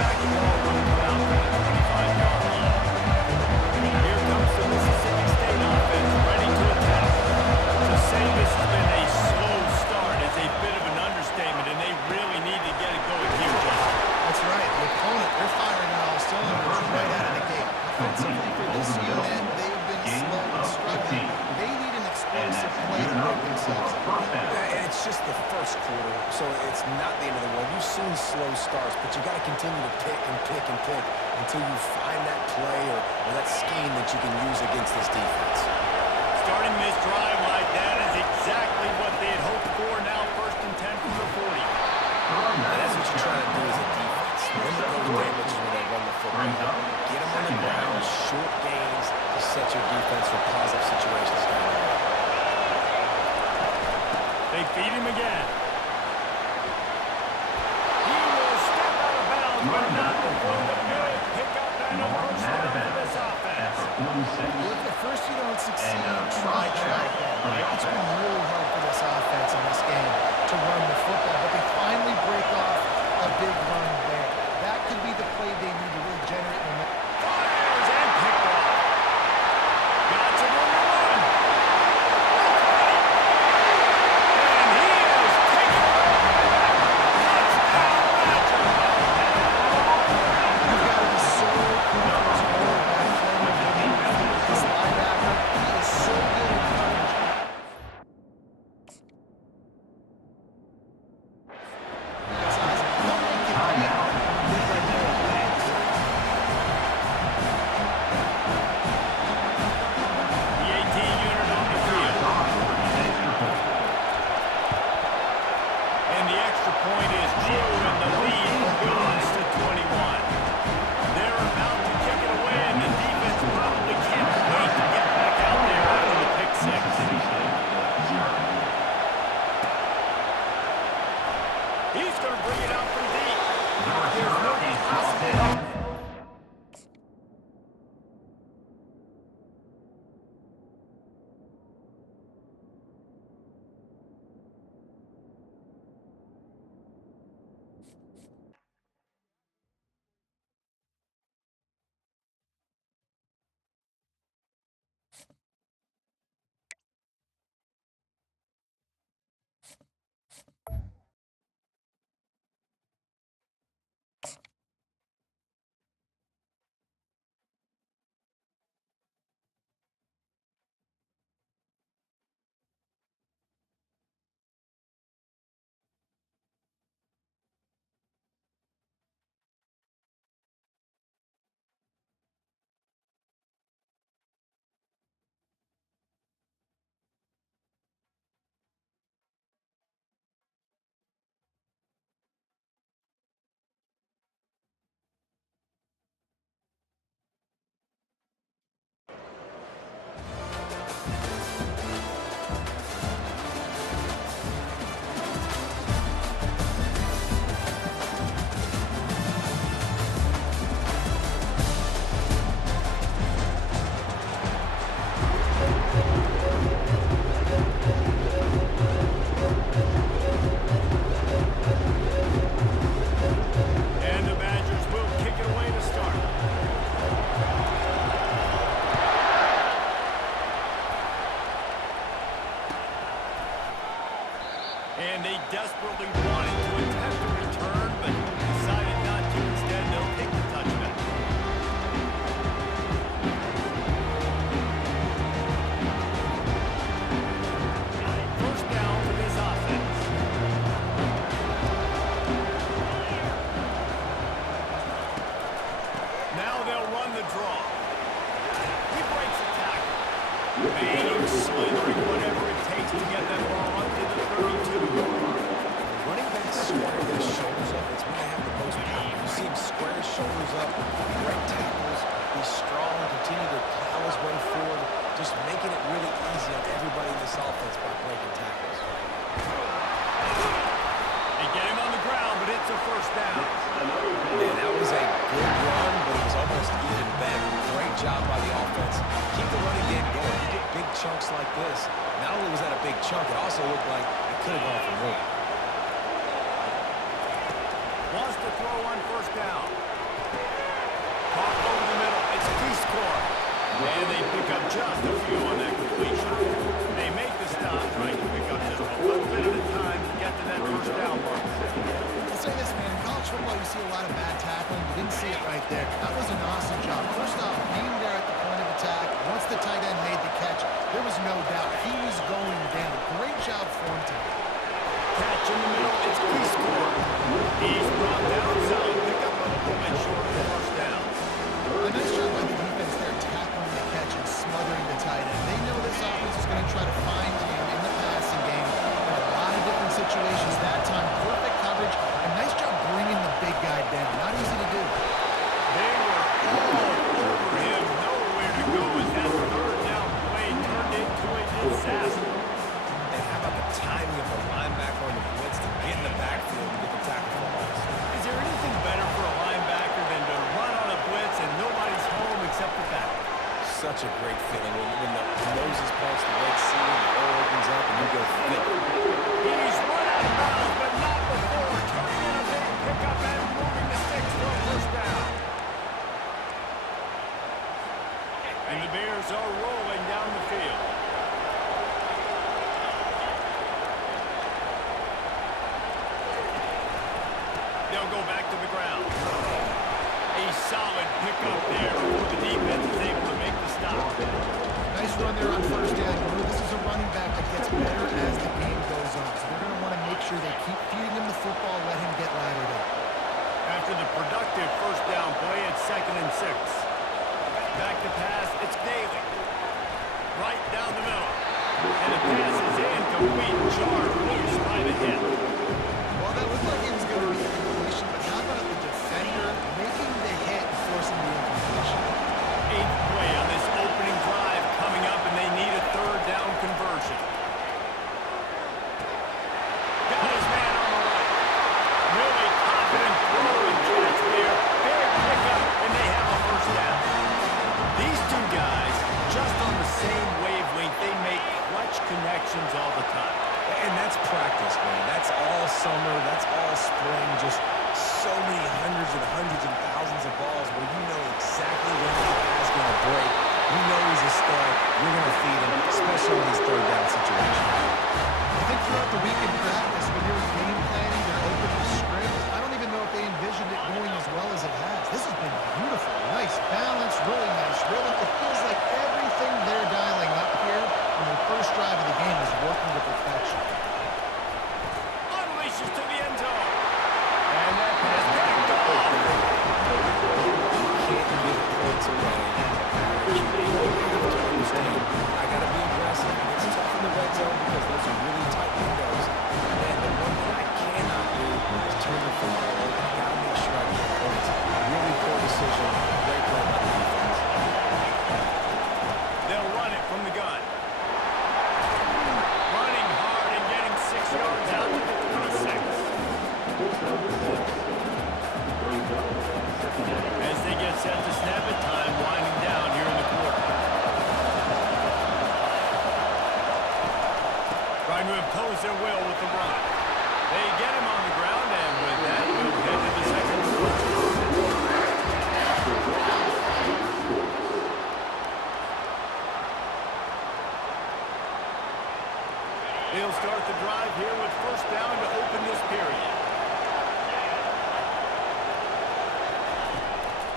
back the ball when you come out to the 25-yard line. Here comes the Mississippi State offense, ready to attack. To say this has been a slow start is a bit of an understatement, and they really need to get it going here, Justin. That's right. The opponent, they're firing on all cylinders right out of the gate. Offensively for this unit, they've been slow and struggling. They need an explosive play to break themselves up. And it's just the first quarter, so it's not the end of the world. You've seen slow starts, but you got to continue to pick and pick and pick until you find that play or that scheme that you can use against this defense. Starting this drive like that is exactly what they had hoped for. Now 1st and 10 from the 40. And that's what you're trying to do as a defense. Limit those damages when they run the football. Get them on the ground, short gains to set your defense for positive situations down the road. They feed him again. He will step out of bounds, but not before the good pickup and a first down for this offense. If at first you don't succeed, try that. Right? It's been really hard for this offense in this game to run the football, but they finally break off a big run there. That could be the play they need to really generate momentum. Fires and picked off. Got to the run. And he is taken away. Touchdown, Badgers. You've got to be so cool for his quarterback playing with this linebacker. He is so good at coverage. The 18 unit on the field. And the extra point is true, and the lead goes to 21. They're about to kick it away, and the defense probably can't wait to get back out there after the pick six. He's going to bring it out from deep. There's no possibility. And the Badgers will kick it away to start. And they desperately wanted to attempt a return, but decided not to. Instead, they'll take the touchback. First down for this offense. Now they'll run the draw. He breaks the tackle. Banging, slithering, whatever it takes to get that ball up to the 32. Running backs square their shoulders up. It's when they have the most power. You see him square his shoulders up, break tackles, be strong, continue to plow his way forward, just making it really easy on everybody in this offense by breaking tackles. They get him on the ground, but it's a first down. Man, that was a good run, but it was almost even better. Great job by the offense. Keep the running game going. You get big chunks like this. Not only was that a big chunk, it also looked like it could have gone for more. Wants to throw on first down. And they pick up just a few on that completion. They make the stop, trying to pick up just a little bit at a time to get to that first down mark. I'll say this, man. In college football, you see a lot of bad tackling. You didn't see it right there. That was an awesome job. First off, being there at the point of attack. Once the tight end made the catch, there was no doubt he was going down. Great job for him to Catch in the middle, it's Prescore. He's brought down, solid pickup, but a little bit short of the first down. A nice job by the defense there, tackling the catch and smothering the tight end. They know this offense is going to try to find him in the passing game in a lot of different situations. That time, perfect coverage. A nice job bringing the big guy down. Not easy to do. They were all over him, nowhere to go as that third down play turned into a disaster. And how about the timing of the linebacker on the blitz to get in the backfield and get the tackle for loss? Is there anything better for a linebacker than to run on a blitz and nobody's home except the back? Such a great feeling when the noses punch, the red sea, and the air opens up, and you go thick. He's run out of bounds, but not before turning in a big pickup and moving the sticks for a first down. And the Bears are rolling down the field. They'll go back to the ground. A solid pickup there before the defense is able to make the stop. Nice run there on first down. You know, this is a running back that gets better as the game goes on. So they're going to want to make sure they keep feeding him the football, let him get lathered up. After the productive first down play, it's 2nd and 6. Back to pass, it's Daly. Right down the middle. And the pass is incomplete, jarred loose by the hip. Well, that looked like it was going to be a completion, but how about the defender making the hit and forcing the incompletion? 8th play on this opening drive coming up, and they need a third down conversion. Got his man on the right. Really confident throw and catch there. Big pickup, and they have a first down. These two guys, just on the same wavelength, they make clutch connections all the time. And that's practice, man. That's all summer. That's all spring. Just so many hundreds and thousands of balls where you know exactly when the guy's going to break. You know he's a stud. You're going to feed him, especially in these third down situations. I think throughout the week in practice, when you're game planning, they're open to script. I don't even know if they envisioned it going as well as it has. This has been beautiful. Nice balance, really nice rhythm. It feels like everything they're dialing up here on the first drive of the game is working to perfection. Unleashes to the end zone. And that pass backed off. Can't give points away. You have to understand, I got to be aggressive. It's tough in the red zone because those are really tight windows. And the one thing I cannot do is turn the football over. I got to make sure I get points. Really poor decision. Great play by the defense. They'll run it from the gun. Running hard and getting 6 yards out to the 26. As they get set to snap it, time winding down here in the quarter. Trying to impose their will with the run. They get him on the ground, and with that, we'll head to the second quarter. He'll start the drive here with first down to open this period.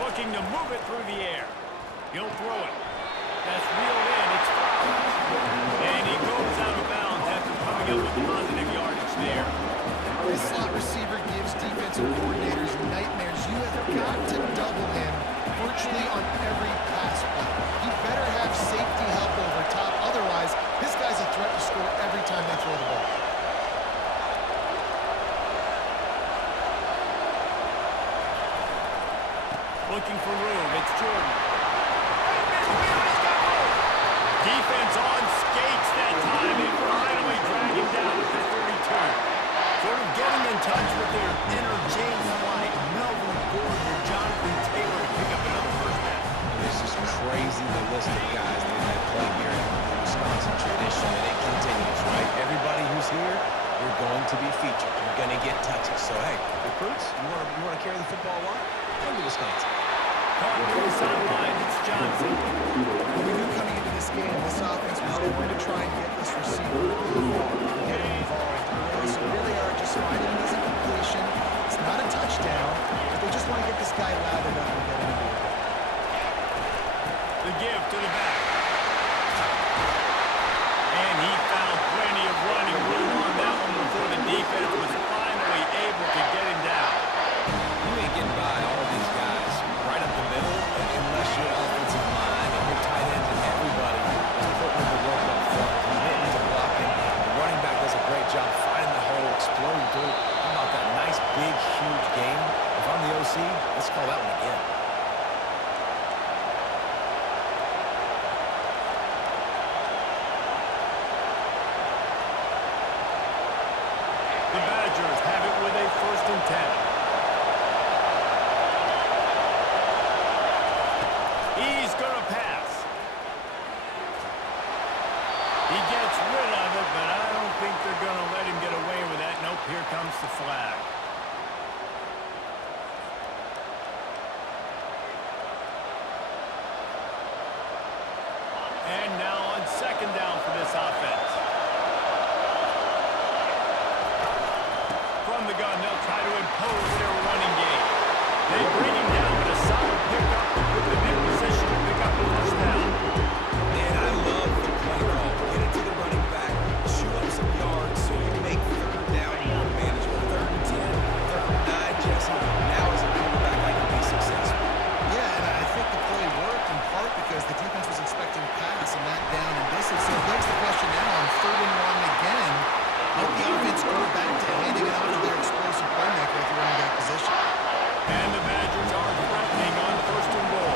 Looking to move it through the air. He'll throw it. That's reeled in. It's fouled. And he goes out of bounds after coming up with positive yardage there. This slot receiver gives defensive coordinators nightmares. You have got to double him virtually on every pass play. You better have safety help over top. Otherwise, this guy's a threat to score every time they throw the ball. Looking for room. It's Jordan. Defense on skates that time. They finally drag him down to the 32. Sort of getting in touch with their inner James White, Melvin Gordon, or Jonathan Taylor to pick up another first down. It's just crazy the list of guys they've had play here in the Wisconsin tradition, and it continues, right? Everybody who's here, you're going to be featured. You're going to get touches. So, hey, recruits, you want to carry the football a lot? Come to Wisconsin. caught to the sideline. It's Johnson. We knew coming into this game, this offense was going to try and get this receiver involved, get him involved early. So here they are just finding it as a completion. It's not a touchdown, but they just want to get this guy lathered up and get him into it. The give to the back. And he found plenty of running room on that one before the defense was finally able to get him down. You ain't getting by all these guys right up the middle unless your offensive line and your tight ends and everybody is putting in the work up front, committing to blocking. The running back does a great job finding the hole, exploding through. How about that nice, big, huge game? If I'm the OC, let's call that one again. The Badgers have it with a 1st and 10. He's going to pass. He gets rid of it, but I don't think they're going to let him get away with that. Nope, here comes the flag. And now on 2nd down for this offense. From the gun, they'll try to impose their running game. They bring him down with a solid pickup to put them in position to pick up the 1st down. Man, I love the play call. Get it to the running back, shoot up some yards so you make 3rd down more manageable. 3rd and 10, 3rd and 9, Jesse. Now as a quarterback, I can be successful. Yeah, and I think the play worked in part because the defense was expecting pass and that down and distance. So it begs the question now on 3rd and 1 again. Let the offense go back to handing it off to their explosive playmaker at the running back position. And the Badgers are threatening on 1st and goal.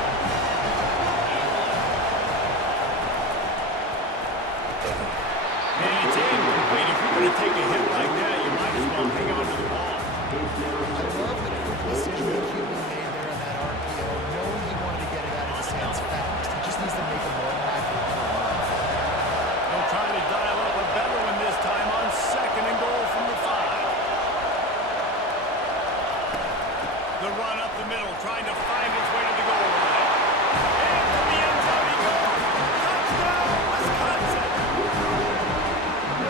And it's incomplete. If you're going to take a hit like that, you might as well hang on to the ball. I love the quick decision that QB made there on that RPO, knowing he wanted to get it out of his hands fast. He just needs to make a more accurate throw. They'll try to dial up a better one this time on 2nd and goal from the 5. The run up the middle, trying to find its way to the goal line. And to the end zone he goes. Touchdown, Wisconsin!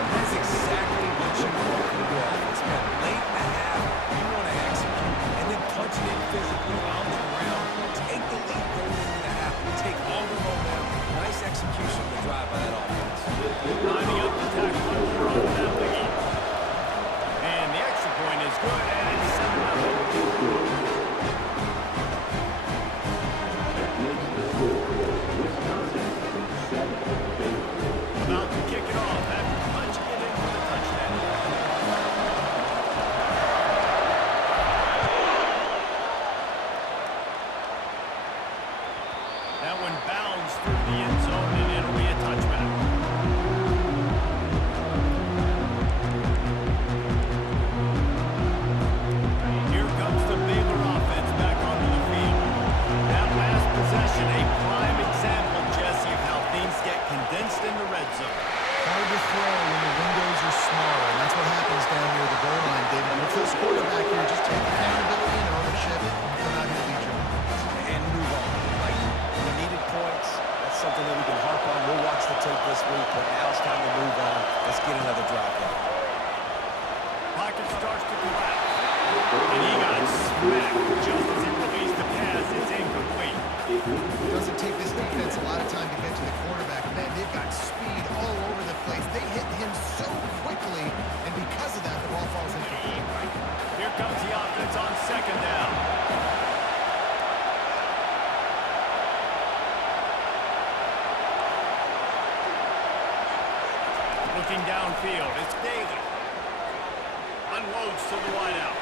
That's exactly what you want from your offense, man. Late in the half, you want to execute, and then punch it in physically on the ground. Take the lead going into the half. Take all the momentum. Nice execution to drive by that offense. Lining up the tackle under on that lead. And the extra point is good, and it's 7-0. About to kick it off after punching it in for the touchdown. That one bounds through the end zone, and it'll be a touchback. Here comes the Baylor offense back onto the field. That last possession, a prime example, Jesse, of how things get condensed in the red zone. Hard to throw when the windows are smaller, and that's what happens down near the goal line, David. And if this quarterback here, just take accountability and ownership and come out here to beat your offense. And move on. Like, we needed points. That's something that we can harp on. We'll watch the tape this week, but now it's time to move on. Let's get another drive going. Pocket starts to collapse. And he got smacked just as he released the pass. It's incomplete. It doesn't take this defense a lot of time to get to the quarterback. Man, they've got speed all over the place. They hit him so quickly, and because of that, the ball falls incomplete. Here comes the offense on 2nd down. Looking downfield, it's Daly. Unloads to the wideout.